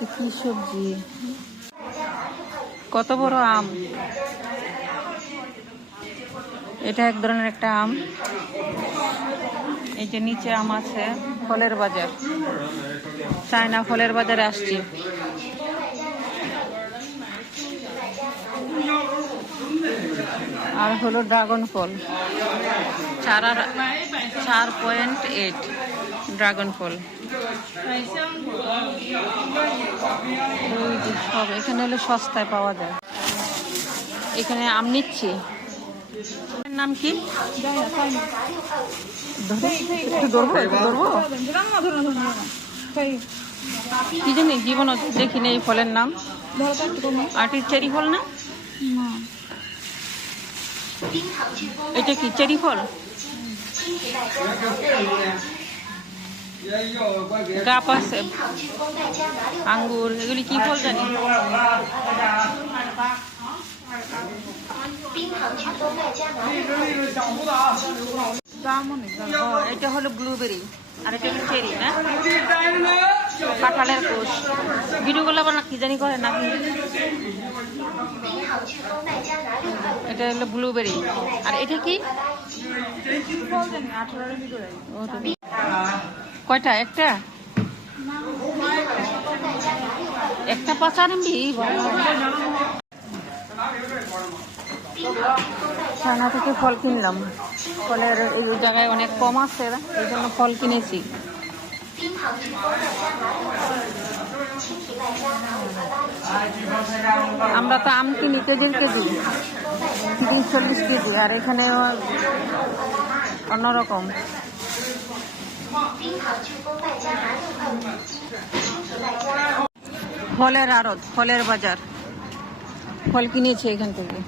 কি সবজি, কত বড় আম। এটা এক ধরনের একটা আম। এই যে নিচে আম আছে। ফলের বাজার, চায়না ফলের বাজারে আসছি। আর হলো ড্রাগন ফল, 4.8 ড্রাগন ফল। সব এখানে হলো সস্তায় পাওয়া যায়। এখানে আম নিচ্ছি। নাম কি? কি জানি, জীবনও দেখিনি এই ফলের নাম। আর্টির চেরি ফল না? এটা কি চেরি ফল? গাপ আছে, আঙ্গুর, এগুলি কি ফল জানি। এটা হলো ব্লুবেরি, আর এটা হলো চেরি না, কাঁঠালের কোষ। ভিডিওগুলো আবার কি জানি করে না। এটা হলো ব্লুবেরি। আর এটা কি? কয়টা? একটা একটা 5 RMB। চায়না থেকে ফল কিনলাম। ফলের এই জায়গায় অনেক কম আছে, এই জন্য ফল কিনেছি। আমরা তো আম কিনি কেজির কেজি, 30-40 কেজি। আর এখানে অন্যরকম। ফলের আড়ত, ফলের বাজার। ফল কিনেছি এখান থেকে।